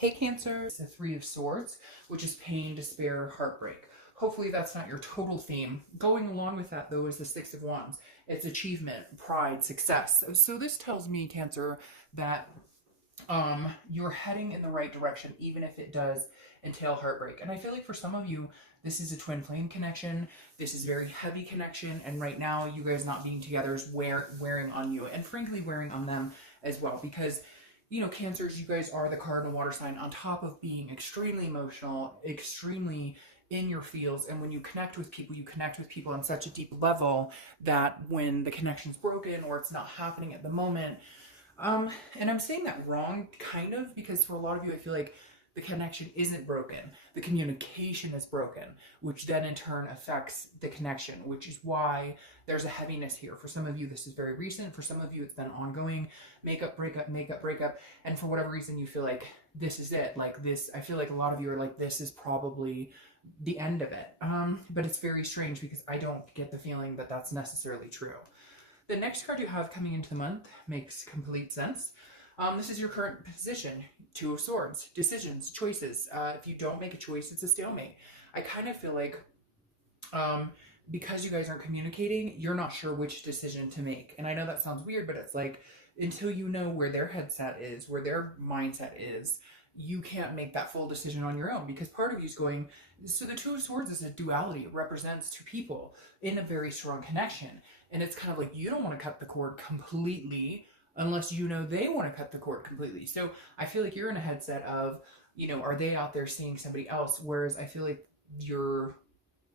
Hey Cancer, it's the Three of Swords, which is pain, despair, heartbreak. Hopefully that's not your total theme. Going along with that though is the Six of Wands. It's achievement, pride, success. So this tells me, Cancer, that you're heading in the right direction, even if it does entail heartbreak. And I feel like for some of you, this is a twin flame connection. This is very heavy connection. And right now, you guys not being together is wearing on you, and frankly, wearing on them as well. Because, you know, Cancers, you guys are the cardinal water sign on top of being extremely emotional, extremely in your feels. And when you connect with people, you connect with people on such a deep level that when the connection's broken or it's not happening at the moment, and I'm saying that wrong, kind of, because for a lot of you, I feel like the connection isn't broken. The communication is broken, which then in turn affects the connection, which is why there's a heaviness here. For some of you, this is very recent. For some of you, it's been ongoing. Makeup, breakup, makeup, breakup. And for whatever reason, you feel like this is it. Like this, I feel like a lot of you are like, this is probably the end of it. But it's very strange because I don't get the feeling that that's necessarily true. The next card you have coming into the month makes complete sense. This is your current position. Two of Swords, decisions, choices. If you don't make a choice, it's a stalemate. I kind of feel like because you guys aren't communicating, you're not sure which decision to make. And I know that sounds weird, but it's like until you know where their headset is, where their mindset is, you can't make that full decision on your own, because part of you is going, so the Two of Swords is a duality. It represents two people in a very strong connection. And it's kind of like you don't want to cut the cord completely unless you know they want to cut the cord completely. So I feel like you're in a headset of, you know, are they out there seeing somebody else? Whereas I feel like your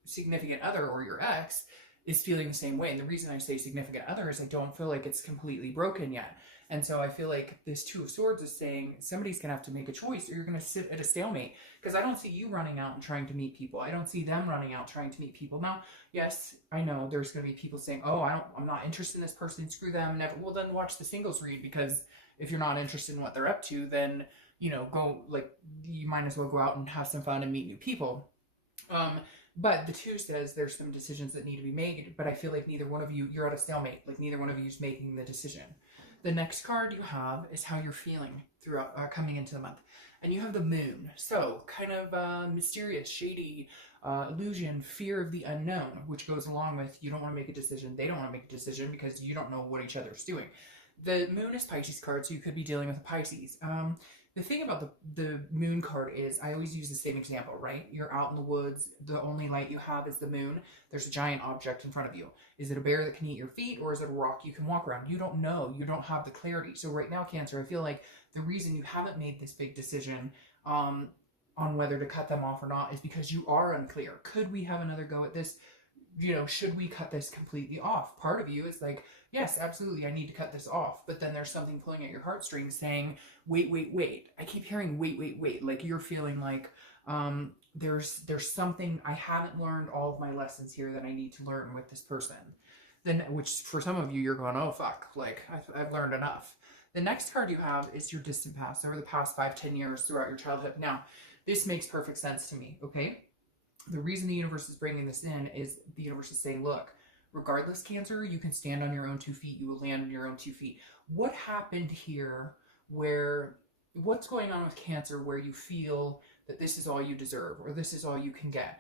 significant other or your ex is feeling the same way. And the reason I say significant other is I don't feel like it's completely broken yet. And so I feel like this Two of Swords is saying somebody's going to have to make a choice, or you're going to sit at a stalemate. Because I don't see you running out and trying to meet people. I don't see them running out trying to meet people. Now, yes, I know there's going to be people saying, oh, I'm not interested in this person, screw them, never. Well, then watch the singles read, because if you're not interested in what they're up to, then, you know, go, like, you might as well go out and have some fun and meet new people. But the two says there's some decisions that need to be made, but I feel like neither one of you, you're at a stalemate. Like neither one of you is making the decision. The next card you have is how you're feeling throughout coming into the month. And you have the Moon. So kind of mysterious, shady, illusion, fear of the unknown, which goes along with you don't want to make a decision. They don't want to make a decision because you don't know what each other's doing. The Moon is Pisces card, so you could be dealing with a Pisces. The thing about the Moon card is I always use the same example, right? You're out in the woods. The only light you have is the moon. There's a giant object in front of you. Is it a bear that can eat your feet, or is it a rock you can walk around? You don't know. You don't have the clarity. So right now, Cancer, I feel like the reason you haven't made this big decision on whether to cut them off or not is because you are unclear. Could we have another go at this? You know, should we cut this completely off? Part of you is like, yes, absolutely, I need to cut this off. But then there's something pulling at your heartstrings saying, wait, wait, wait. I keep hearing wait, wait, wait. Like you're feeling like there's something, I haven't learned all of my lessons here that I need to learn with this person. Then, which for some of you, you're going, oh, fuck, like I've learned enough. The next card you have is your distant past, over the past 5-10 years throughout your childhood. Now, this makes perfect sense to me, okay? The reason the universe is bringing this in is the universe is saying, look, regardless, Cancer, you can stand on your own 2 feet. You will land on your own 2 feet. What happened here what's going on with Cancer where you feel that this is all you deserve or this is all you can get?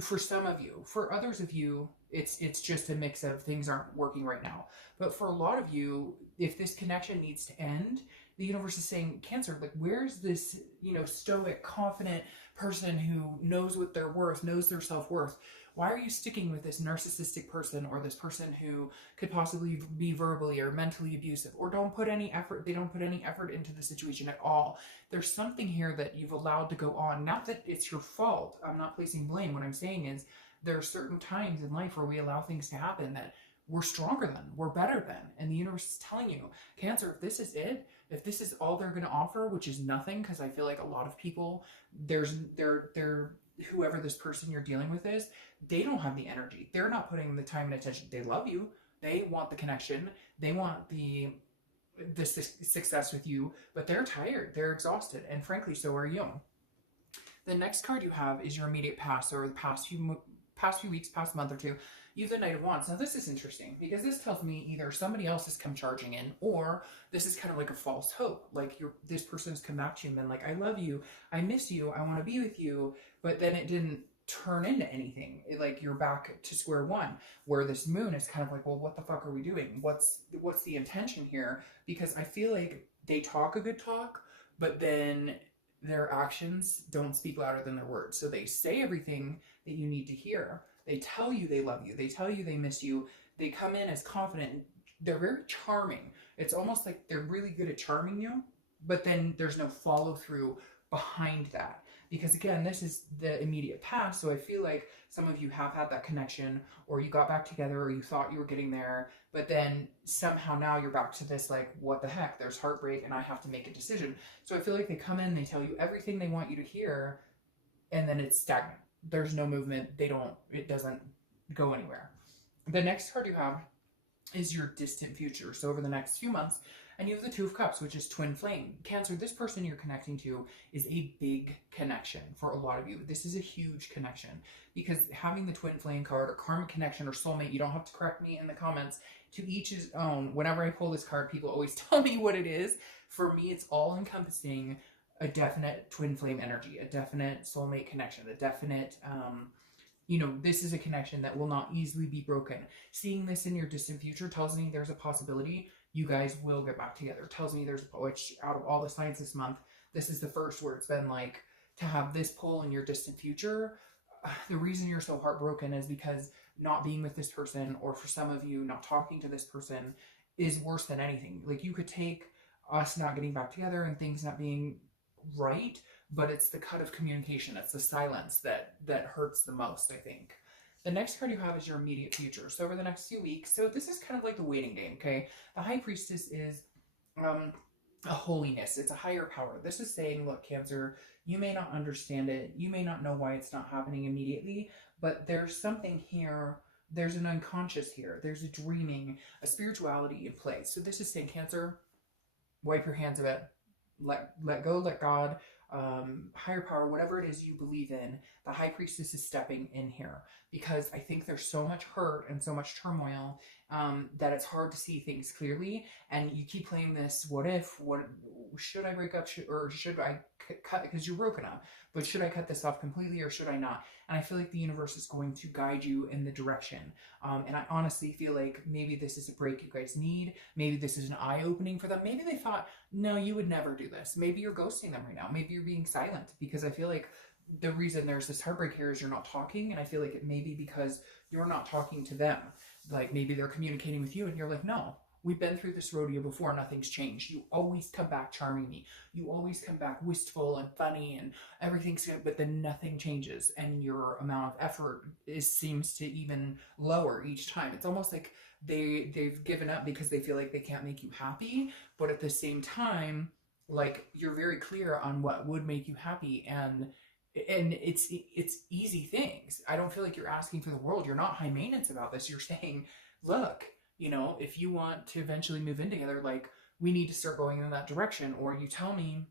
For some of you. For others of you, it's just a mix of things aren't working right now. But for a lot of you, if this connection needs to end, the universe is saying, Cancer, like, where's this, you know, stoic, confident person who knows what they're worth, knows their self-worth? Why are you sticking with this narcissistic person or this person who could possibly be verbally or mentally abusive or don't put any effort? They don't put any effort into the situation at all. There's something here that you've allowed to go on. Not that it's your fault. I'm not placing blame. What I'm saying is there are certain times in life where we allow things to happen that we're stronger than, we're better than. And the universe is telling you, Cancer, if this is it, if this is all they're going to offer, which is nothing, because I feel like a lot of people, whoever this person you're dealing with is, they don't have the energy. They're not putting the time and attention. They love you. They want the connection. They want the success with you, but they're tired. They're exhausted. And frankly, so are you. The next card you have is your immediate past, or the past few past few weeks, past month or two, you have the Knight of Wands. Now this is interesting because this tells me either somebody else has come charging in, or this is kind of like a false hope. Like this person has come back to you and been like, I love you, I miss you, I want to be with you, but then it didn't turn into anything. Like you're back to square one, where this moon is kind of like, well, what the fuck are we doing? What's the intention here? Because I feel like they talk a good talk, but then their actions don't speak louder than their words. So they say everything that you need to hear. They tell you they love you. They tell you they miss you. They come in as confident. They're very charming. It's almost like they're really good at charming you, but then there's no follow through behind that. Because again, this is the immediate past. So I feel like some of you have had that connection, or you got back together, or you thought you were getting there, but then somehow now you're back to this, like, what the heck? There's heartbreak and I have to make a decision. So I feel like they come in, they tell you everything they want you to hear, and then it's stagnant. There's no movement. It doesn't go anywhere. The next card you have is your distant future. So over the next few months, and you have the Two of Cups, which is twin flame. Cancer, this person you're connecting to is a big connection for a lot of you. This is a huge connection, because having the twin flame card, or karmic connection, or soulmate, you don't have to correct me in the comments. To each his own. Whenever I pull this card, people always tell me what it is. For me, it's all encompassing a definite twin flame energy, a definite soulmate connection, a definite, this is a connection that will not easily be broken. Seeing this in your distant future tells me there's a possibility you guys will get back together. Tells me which out of all the signs this month, this is the first where it's been like, to have this pull in your distant future. The reason you're so heartbroken is because not being with this person, or for some of you, not talking to this person, is worse than anything. Like, you could take us not getting back together and things not being right, but it's the cut of communication, it's the silence that hurts the most, I think. The next card you have is your immediate future. So over the next few weeks, so this is kind of like the waiting game, okay? The High Priestess is a holiness. It's a higher power. This is saying, look, Cancer, you may not understand it. You may not know why it's not happening immediately, but there's something here. There's an unconscious here. There's a dreaming, a spirituality in place. So this is saying, Cancer, wipe your hands of it. Let go, let God, higher power, whatever it is you believe in. The High Priestess is stepping in here, because I think there's so much hurt and so much turmoil that it's hard to see things clearly. And you keep playing this, what if, should I break up, or should I cut, because you're broken up, but should I cut this off completely, or should I not? And I feel like the universe is going to guide you in the direction. And I honestly feel like maybe this is a break you guys need. Maybe this is an eye-opening for them. Maybe they thought, no, you would never do this. Maybe you're ghosting them right now. Maybe you're being silent, because I feel like the reason there's this heartbreak here is you're not talking. And I feel like it may be because you're not talking to them. Like, maybe they're communicating with you and you're like, no, we've been through this rodeo before. Nothing's changed. You always come back charming me. You always come back wistful and funny and everything's good, but then nothing changes. And your amount of effort seems to even lower each time. It's almost like they've given up because they feel like they can't make you happy. But at the same time, like, you're very clear on what would make you happy, and it's easy things. I don't feel like you're asking for the world. You're not high maintenance about this. You're saying, look, if you want to eventually move in together, like, we need to start going in that direction. Or you tell me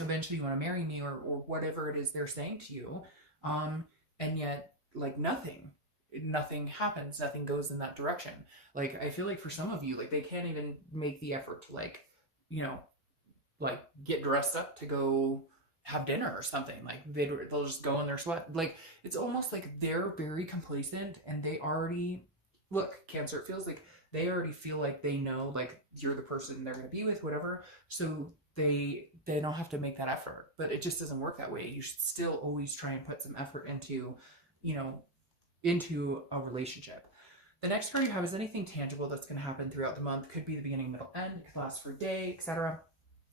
eventually you want to marry me, or whatever it is they're saying to you. And yet, like, nothing happens. Nothing goes in that direction. Like, I feel like for some of you, like, they can't even make the effort to, like, get dressed up to go have dinner or something. Like, they'll just go in their sweat. Like, it's almost like they're very complacent, and they already, look, Cancer, it feels like they already feel like they know, like, you're the person they're going to be with, whatever. So they don't have to make that effort. But it just doesn't work that way. You should still always try and put some effort into a relationship. The next card you have is anything tangible that's going to happen throughout the month. Could be the beginning, middle, end. It could last for a day, etc.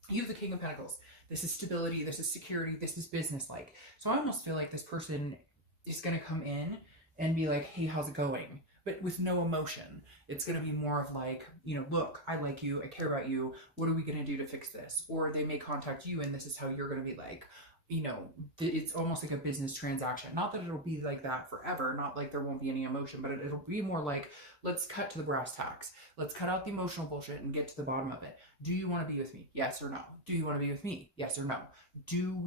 You have the King of Pentacles. This is stability. This is security. This is business-like. So I almost feel like this person is going to come in and be like, hey, how's it going? But with no emotion. It's going to be more of like, look, I like you. I care about you. What are we going to do to fix this? Or they may contact you, and this is how you're going to be like, you know, it's almost like a business transaction. Not that it'll be like that forever, not like there won't be any emotion, but it'll be more like, let's cut to the brass tacks. Let's cut out the emotional bullshit and get to the bottom of it. Do you want to be with me? Yes or no? Do you want to be with me? Yes or no? Can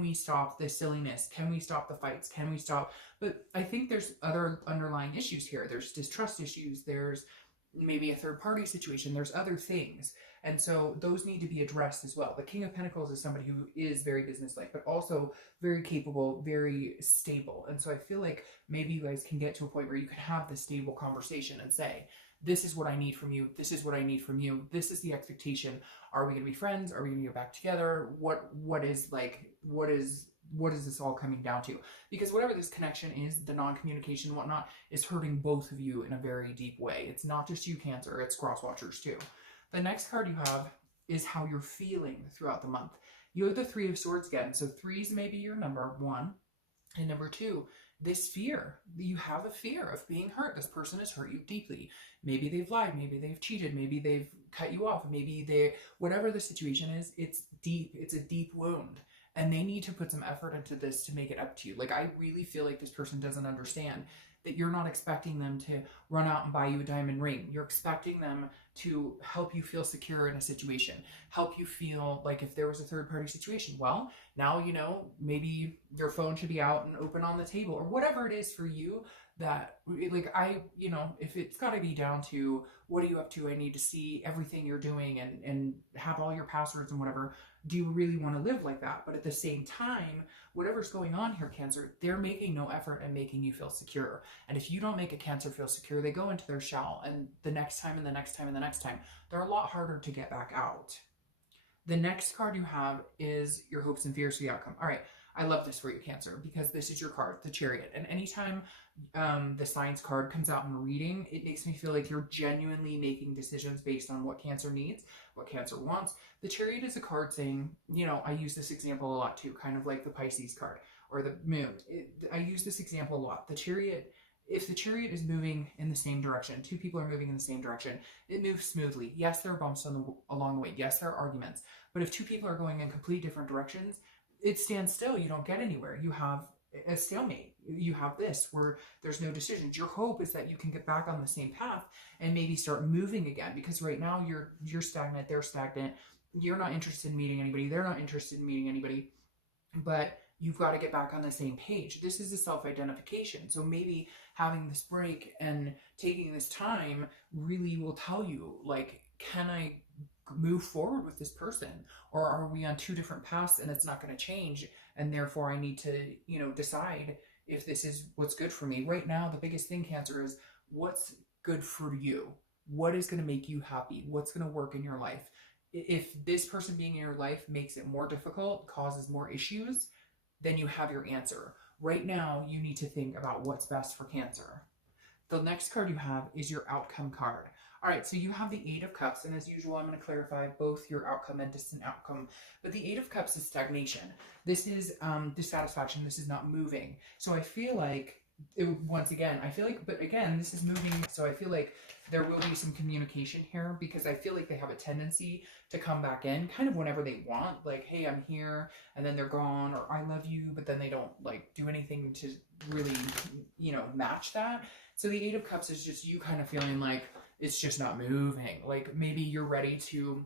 we stop the silliness? Can we stop the fights? Can we stop? But I think there's other underlying issues here. There's distrust issues. There's maybe a third party situation. There's other things. And so those need to be addressed as well. The King of Pentacles is somebody who is very businesslike, but also very capable, very stable. And so I feel like maybe you guys can get to a point where you can have this stable conversation and say, this is what I need from you. This is what I need from you. This is the expectation. Are we going to be friends? Are we going to get back together? What is this all coming down to? Because whatever this connection is, the non-communication and whatnot, is hurting both of you in a very deep way. It's not just you, Cancer, it's cross-watchers too. The next card you have is how you're feeling throughout the month. You have the Three of Swords again. So threes may be your number one. And number two, this fear. You have a fear of being hurt. This person has hurt you deeply. Maybe they've lied. Maybe they've cheated. Maybe they've cut you off. Maybe whatever the situation is, it's deep. It's a deep wound. And they need to put some effort into this to make it up to you. Like, I really feel like this person doesn't understand that you're not expecting them to run out and buy you a diamond ring. You're expecting them to help you feel secure in a situation, help you feel like if there was a third party situation, well, now, you know, maybe your phone should be out and open on the table or whatever it is for you that, like, you know, if it's got to be down to what are you up to? I need to see everything you're doing and have all your passwords and whatever. Do you really want to live like that? But at the same time, whatever's going on here, Cancer, they're making no effort and making you feel secure. And if you don't make a Cancer feel secure, they go into their shell. And the next time and the next time and the next time, they're a lot harder to get back out. The next card you have is your hopes and fears for the outcome. All right. I love this for you, Cancer, because this is your card, the Chariot. And anytime the Signs card comes out in a reading, it makes me feel like you're genuinely making decisions based on what Cancer needs, what Cancer wants. The Chariot is a card saying, you know, I use this example a lot too, kind of like the Pisces card or the Moon. I use this example a lot. The Chariot, if the Chariot is moving in the same direction, two people are moving in the same direction, it moves smoothly. Yes, there are bumps along the way. Yes, there are arguments. But if two people are going in completely different directions, it stands still. You don't get anywhere. You have a stalemate. You have this where there's no decisions. Your hope is that you can get back on the same path and maybe start moving again, because right now you're stagnant, they're stagnant. You're not interested in meeting anybody. They're not interested in meeting anybody. But you've got to get back on the same page. This is a self-identification. So maybe having this break and taking this time really will tell you, like, can I move forward with this person, or are we on two different paths and it's not going to change, and therefore I need to, you know, decide if this is what's good for me right now. The biggest thing, Cancer, is what's good for you. What is going to make you happy? What's going to work in your life? If this person being in your life makes it more difficult, causes more issues, then you have your answer. Right now you need to think about what's best for Cancer. The next card you have is your outcome card. All right, so you have the Eight of Cups, and as usual, I'm going to clarify both your outcome and distant outcome. But the Eight of Cups is stagnation. This is dissatisfaction. This is not moving. So I feel like, once again, but again, this is moving. So I feel like there will be some communication here, because I feel like they have a tendency to come back in kind of whenever they want. Like, hey, I'm here, and then they're gone, or I love you, but then they don't, like, do anything to really, you know, match that. So the Eight of Cups is just you kind of feeling like it's just not moving. Like, maybe you're ready to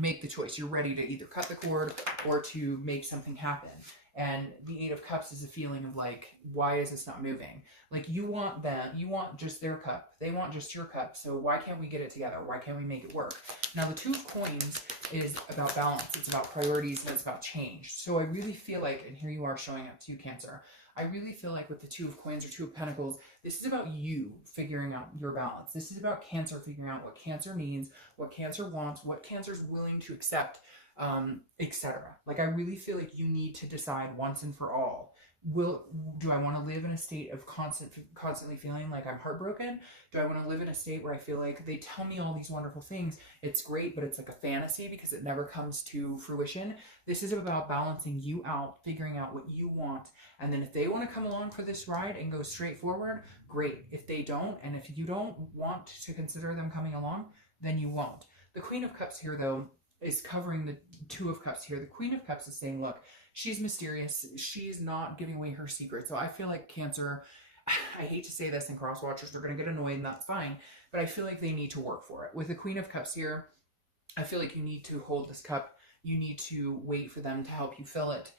make the choice. You're ready to either cut the cord or to make something happen. And the Eight of Cups is a feeling of like, why is this not moving? Like, you want them, you want just their cup. They want just your cup. So why can't we get it together? Why can't we make it work? Now, the Two of Coins is about balance. It's about priorities, and it's about change. So I really feel like, and here you are showing up too, Cancer, I really feel like with the Two of Coins or Two of Pentacles, this is about you figuring out your balance. This is about Cancer figuring out what Cancer needs, what Cancer wants, what Cancer's willing to accept, etc. Like, I really feel like you need to decide once and for all. Do I want to live in a state of constantly feeling like I'm heartbroken? Do I want to live in a state where I feel like they tell me all these wonderful things? It's great, but it's like a fantasy because it never comes to fruition. This is about balancing you out, figuring out what you want. And then if they want to come along for this ride and go straight forward, great. If they don't, and if you don't want to consider them coming along, then you won't. The Queen of Cups here, though, is covering the Two of Cups here. The Queen of Cups is saying, look, she's mysterious. She's not giving away her secret. So I feel like Cancer, I hate to say this, and cross watchers are going to get annoyed, and that's fine, but I feel like they need to work for it. With the Queen of Cups here, I feel like you need to hold this cup. You need to wait for them to help you fill it.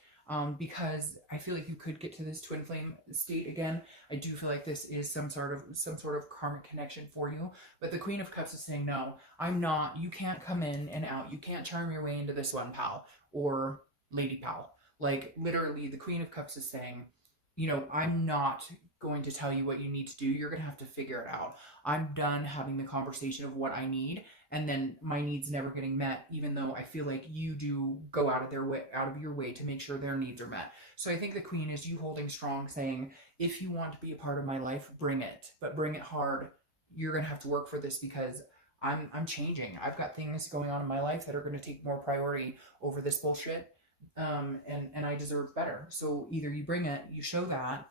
Because I feel like you could get to this twin flame state again. I do feel like this is some sort of karmic connection for you. But the Queen of Cups is saying, no, I'm not. You can't come in and out. You can't charm your way into this one, pal, or lady pal. Like, literally, the Queen of Cups is saying, you know, I'm not going to tell you what you need to do. You're going to have to figure it out. I'm done having the conversation of what I need, and then my needs never getting met, even though I feel like you do go out of your way to make sure their needs are met. So I think the Queen is you holding strong, saying, if you want to be a part of my life, bring it, but bring it hard. You're going to have to work for this, because I'm changing. I've got things going on in my life that are going to take more priority over this bullshit. And I deserve better. So either you bring it, you show that,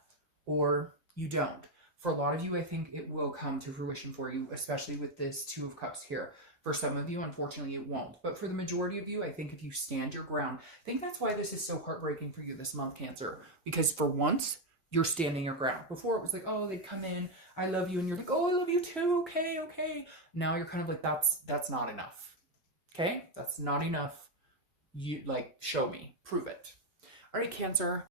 or you don't. For a lot of you, I think it will come to fruition for you, especially with this Two of Cups here. For some of you, unfortunately, it won't. But for the majority of you, I think if you stand your ground, I think that's why this is so heartbreaking for you this month, Cancer. Because for once, you're standing your ground. Before, it was like, oh, they'd come in, I love you, and you're like, oh, I love you too, okay, okay. Now you're kind of like, that's not enough. Okay? That's not enough. You, like, show me. Prove it. All right, Cancer.